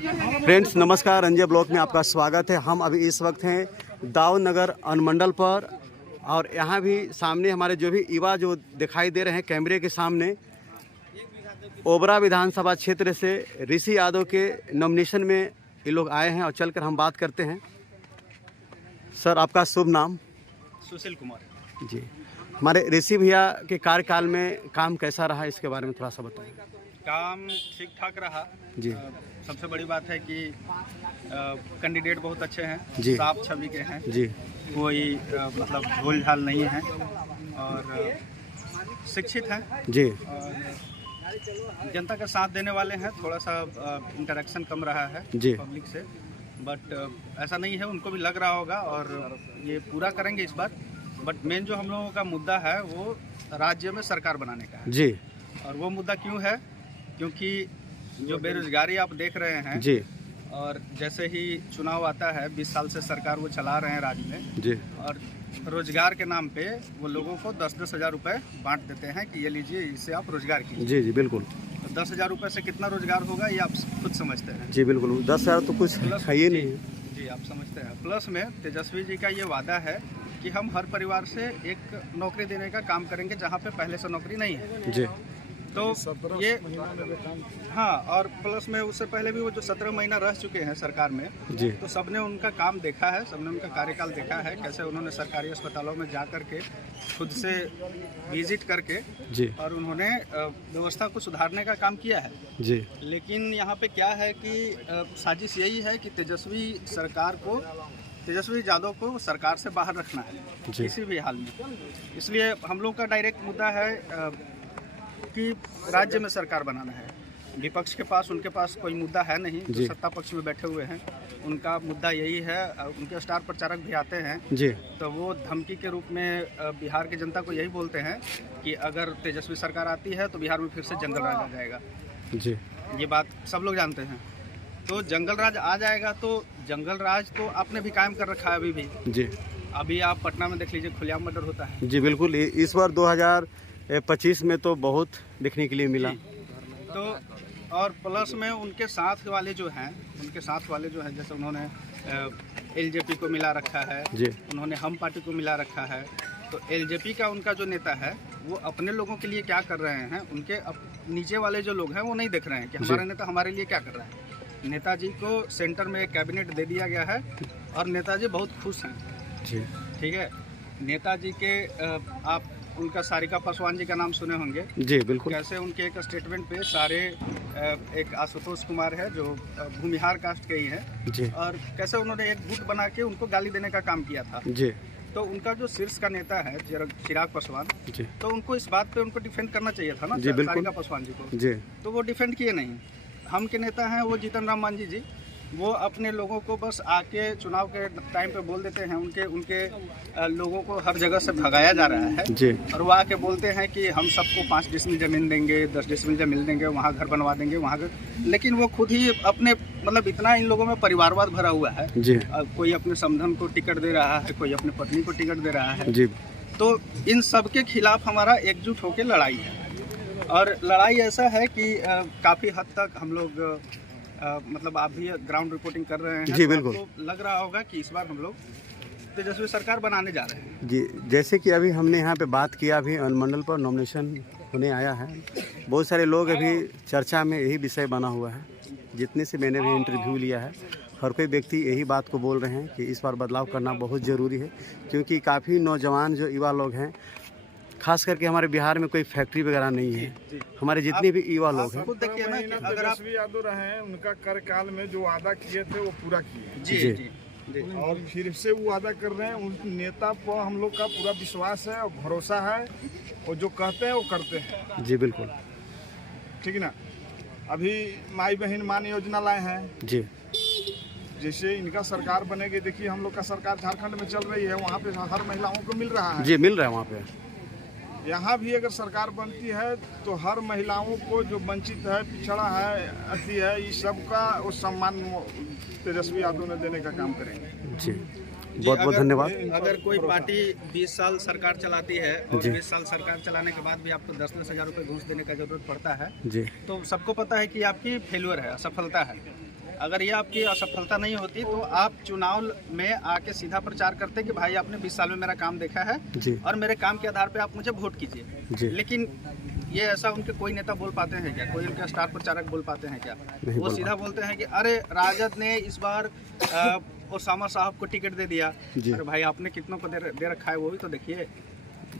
Friends नमस्कार, Ranjay block में आपका स्वागत है। हम अभी इस वक्त हैं दाऊद नगर अनुमंडल पर और यहाँ भी सामने हमारे जो भी युवा जो दिखाई दे रहे हैं कैमरे के सामने, ओबरा विधानसभा क्षेत्र से ऋषि यादव के नॉमिनेशन में ये लोग आए हैं और चलकर हम बात करते हैं। सर आपका शुभ नाम? सुशील कुमार जी। हमारे ऋषि भैया के कार्यकाल में काम कैसा रहा, इसके बारे में थोड़ा सा बताएं। काम ठीक ठाक रहा जी। सबसे बड़ी बात है कि कैंडिडेट बहुत अच्छे हैं, जी। साफ छवि के हैं जी। कोई मतलब भूल भाल नहीं है और शिक्षित हैं जी। और जनता का साथ देने वाले हैं। थोड़ा सा इंटरेक्शन कम रहा है जी। पब्लिक से, बट ऐसा नहीं है, उनको भी लग रहा होगा और ये पूरा करेंगे इस बार। बट मेन जो हम लोगों का मुद्दा है वो राज्य में सरकार बनाने का है। जी। और वो मुद्दा क्यों है? क्योंकि जो बेरोजगारी आप देख रहे हैं जी। और जैसे ही चुनाव आता है 20 साल से सरकार वो चला रहे हैं राज्य में जी। और रोजगार के नाम पे वो लोगों को 10-10 हज़ार रुपये बांट देते हैं कि ये लीजिए, इससे आप रोजगार कीजिए। जी। जी बिल्कुल। तो 10,000 रुपये से कितना रोजगार होगा ये आप खुद समझते हैं। जी बिल्कुल, 10,000 तो कुछ है ही नहीं है। जी आप समझते हैं। प्लस में तेजस्वी जी का ये वादा है कि हम हर परिवार से एक नौकरी देने का काम करेंगे जहाँ पे पहले से नौकरी नहीं है। जी। तो ये हाँ, और प्लस में उससे पहले भी वो जो 17 महीना रह चुके हैं सरकार में, जी। तो सबने उनका काम देखा है, सबने उनका कार्यकाल देखा है, कैसे उन्होंने सरकारी अस्पतालों में जा कर के खुद से विजिट करके जी। और उन्होंने व्यवस्था को सुधारने का काम किया है। जी। लेकिन यहाँ पे क्या है कि साजिश यही है कि तेजस्वी यादव को सरकार से बाहर रखना है किसी भी हाल में। इसलिए हम लोग का डायरेक्ट मुद्दा है कि राज्य में सरकार बनाना है। विपक्ष के पास, उनके पास कोई मुद्दा है नहीं। जो सत्ता पक्ष में बैठे हुए हैं उनका मुद्दा यही है। उनके स्टार प्रचारक भी आते हैं जी। तो वो धमकी के रूप में बिहार की जनता को यही बोलते हैं कि अगर तेजस्वी सरकार आती है तो बिहार में फिर से जंगल राज आ जाएगा। जी। ये बात सब लोग जानते हैं। तो जंगल राज आ जाएगा तो जंगल राज तो आपने भी कायम कर रखा है अभी भी। जी। अभी आप पटना में देख लीजिए, खुलेआम मर्डर होता है। जी बिल्कुल। इस बार 2025 में तो बहुत देखने के लिए मिला। तो और प्लस में उनके साथ वाले जो हैं जैसे उन्होंने एलजेपी को मिला रखा है जी। उन्होंने हम पार्टी को मिला रखा है। तो एलजेपी का उनका जो नेता है वो अपने लोगों के लिए क्या कर रहे हैं, उनके नीचे वाले जो लोग हैं वो नहीं देख रहे हैं कि हमारा नेता हमारे लिए क्या कर रहा है। नेताजी को सेंटर में एक कैबिनेट दे दिया गया है और नेताजी बहुत खुश हैं। जी। ठीक है। नेताजी के आप उनका सारिका पासवान जी का नाम सुने होंगे। जी बिल्कुल। कैसे उनके एक स्टेटमेंट पे सारे एक आशुतोष कुमार है जो भूमिहार कास्ट के ही हैं जी। और कैसे उन्होंने एक गुट बना के उनको गाली देने का काम किया था। जी। तो उनका जो शीर्ष का नेता है चिराग पासवान जी। तो उनको इस बात पे उनको डिफेंड करना चाहिए था ना। जी बिल्कुल। सारिका पासवान जी को। जी। तो वो डिफेंड किए नहीं। हम के नेता हैं वो जीतन राम मांझी जी, वो अपने लोगों को बस आके चुनाव के टाइम पे बोल देते हैं। उनके लोगों को हर जगह से भगाया जा रहा है जी। और वो आके बोलते हैं कि हम सबको 5 डिसमिल ज़मीन देंगे, 10 डिसमिल ज़मीन देंगे, वहाँ घर बनवा देंगे, वहाँ घर। लेकिन वो खुद ही अपने मतलब इतना इन लोगों में परिवारवाद भरा हुआ है। जी। कोई अपने समधन को टिकट दे रहा है, कोई अपनी पत्नी को टिकट दे रहा है। जी। तो इन सब के खिलाफ हमारा एकजुट होकर लड़ाई है और लड़ाई ऐसा है कि काफ़ी हद तक हम लोग मतलब आप भी ग्राउंड रिपोर्टिंग कर रहे हैं। जी तो बिल्कुल। आपको लग रहा होगा कि इस बार हम लोग तेजस्वी सरकार बनाने जा रहे हैं। जी, जैसे कि अभी हमने यहाँ पे बात किया, अभी अनुमंडल पर नॉमिनेशन होने आया है। बहुत सारे लोग अभी चर्चा में यही विषय बना हुआ है। जितने से मैंने भी इंटरव्यू लिया है, हर कोई व्यक्ति यही बात को बोल रहे हैं कि इस बार बदलाव करना बहुत ज़रूरी है, क्योंकि काफ़ी नौजवान जो युवा लोग हैं, खास करके हमारे बिहार में कोई फैक्ट्री वगैरह नहीं है। हमारे जितने भी युवा लोग हैं, खुद देखिए ना कि अगर आप तेजस्वी यादव रहे हैं, उनका कार्यकाल में जो वादा किए थे वो पूरा किए। जी जी। जी जी और फिर से वो वादा कर रहे हैं। उन नेता पर हम लोग का पूरा विश्वास है और भरोसा है, और जो कहते हैं वो करते हैं। जी बिल्कुल। ठीक है ना। अभी माई बहन मान योजना लाए हैं। जी। जैसे इनका सरकार बनेगी, देखिए हम लोग का सरकार झारखंड में चल रही है, वहाँ पे हर महिलाओं को मिल रहा है। जी मिल रहा है वहाँ पे। यहाँ भी अगर सरकार बनती है तो हर महिलाओं को जो वंचित है, पिछड़ा है, अति है, इस सब का वो सम्मान तेजस्वी यादव ने देने का काम करेंगे। जी बहुत बहुत धन्यवाद। अगर कोई पार्टी 20 साल सरकार चलाती है और जी। 20 साल सरकार चलाने के बाद भी आपको 10-10 हज़ार रुपये घूस देने का जरूरत पड़ता है, जी। तो सबको पता है कि आपकी फेल्यूर है, असफलता है। अगर ये आपकी असफलता नहीं होती तो आप चुनाव में आके सीधा प्रचार करते कि भाई आपने 20 साल में मेरा काम देखा है जी और मेरे काम के आधार पे आप मुझे वोट कीजिए। जी लेकिन ये ऐसा उनके कोई नेता बोल पाते हैं क्या, कोई उनके स्टार प्रचारक बोल पाते हैं क्या? नहीं वो बोल सीधा बोलते हैं कि अरे राजद ने इस बार ओसामा साहब को टिकट दे दिया। जी। अरे भाई आपने कितनों को दे रखा है वो भी तो देखिए।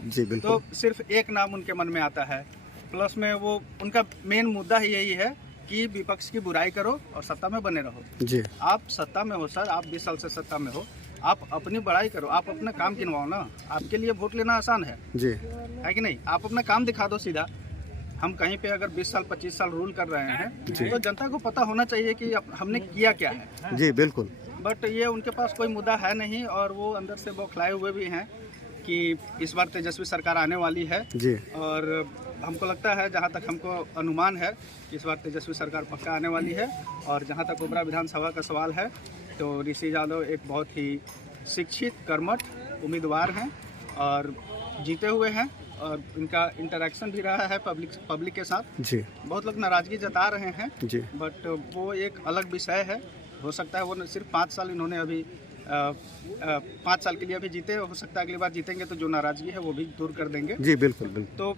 जी बिल्कुल। तो सिर्फ एक नाम उनके मन में आता है, प्लस में वो उनका मेन मुद्दा ही यही है कि विपक्ष की बुराई करो और सत्ता में बने रहो। जी आप सत्ता में हो सर, आप 20 साल से सत्ता में हो, आप अपनी बड़ाई करो, आप अपना काम गिनवाओ ना। आपके लिए वोट लेना आसान है जी कि नहीं? आप अपना काम दिखा दो सीधा। हम कहीं पे अगर 20 साल 25 साल रूल कर रहे हैं तो जनता को पता होना चाहिए कि हमने किया क्या है। जी बिल्कुल। बट ये उनके पास कोई मुद्दा है नहीं और वो अंदर से बौखलाए हुए भी हैं कि इस बार तेजस्वी सरकार आने वाली है। जी और हमको लगता है, जहाँ तक हमको अनुमान है, इस बार तेजस्वी सरकार पक्का आने वाली है। और जहाँ तक ओबरा विधानसभा का सवाल है तो ऋषि यादव एक बहुत ही शिक्षित कर्मठ उम्मीदवार हैं और जीते हुए हैं और इनका इंटरेक्शन भी रहा है पब्लिक के साथ। जी बहुत लोग नाराज़गी जता रहे हैं जी बट वो एक अलग विषय है। हो सकता है वो सिर्फ 5 साल इन्होंने अभी 5 साल के लिए अभी जीते, हो सकता है अगली बार जीतेंगे तो जो नाराज़गी है वो भी दूर कर देंगे। जी बिल्कुल बिल्कुल। तो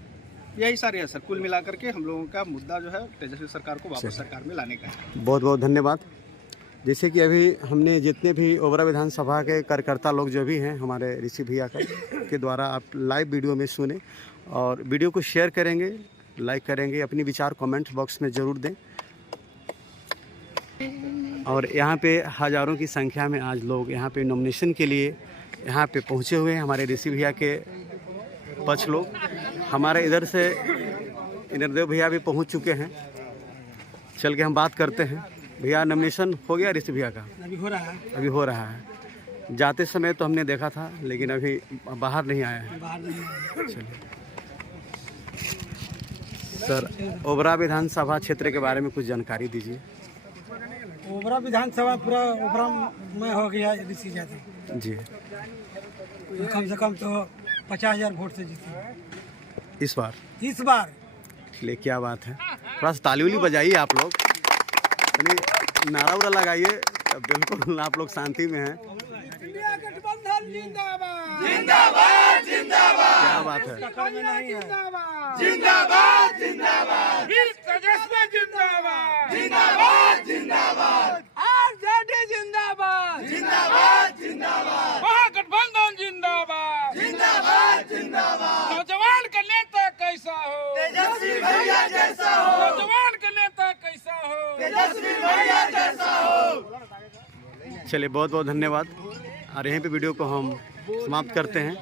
यही सारे है सर, कुल मिलाकर के हम लोगों का मुद्दा जो है तेजस्वी सरकार को वापस सरकार में लाने का है। बहुत बहुत धन्यवाद। जैसे कि अभी हमने जितने भी ओबरा विधानसभा के कार्यकर्ता लोग जो भी हैं हमारे ऋषि भैया के द्वारा आप लाइव वीडियो में सुने और वीडियो को शेयर करेंगे, लाइक करेंगे, अपनी विचार कमेंट बॉक्स में ज़रूर दें। और यहाँ पे हज़ारों की संख्या में आज लोग यहाँ पे नॉमिनेशन के लिए यहाँ पे पहुँचे हुए हैं। हमारे ऋषि भैया के पक्ष लोग, हमारे इधर से इंद्रदेव भैया भी पहुँच चुके हैं। चल के हम बात करते हैं। भैया नॉमिनेशन हो गया ऋषि भैया का? अभी हो रहा है। अभी हो रहा है। जाते समय तो हमने देखा था लेकिन अभी बाहर नहीं आया है। चलिए सर, ओबरा विधानसभा क्षेत्र के बारे में कुछ जानकारी दीजिए। ओबरा विधानसभा पूरा ओबरा में हो गया ऋषि यादव जी। कम से कम तो 50,000 वोट से जीते इस बार। चलिए क्या बात है, थोड़ा सा ताली उली बजाइए आप लोग, यानी नारा उरा लगाइए। बिल्कुल आप लोग शांति में हैं। इंडिया गठबंधन जिंदाबाद जिंदाबाद जिंदाबाद। क्या बात है, जिंदाबाद जिंदाबाद। तेजस्वी जिंदाबाद जिंदाबाद जिंदाबाद। आरजेडी जिंदाबाद जिंदाबाद जिंदाबाद। महागठबंधन जिंदाबाद जिंदाबाद जिंदाबाद। नौजवान का नेता कैसा हो, तेजस्वी भैया जैसा हो। नौजवान का नेता कैसा हो, तेजस्वी भैया जैसा हो। चलिए बहुत बहुत धन्यवाद। और यहीं पे वीडियो को हम समाप्त करते हैं।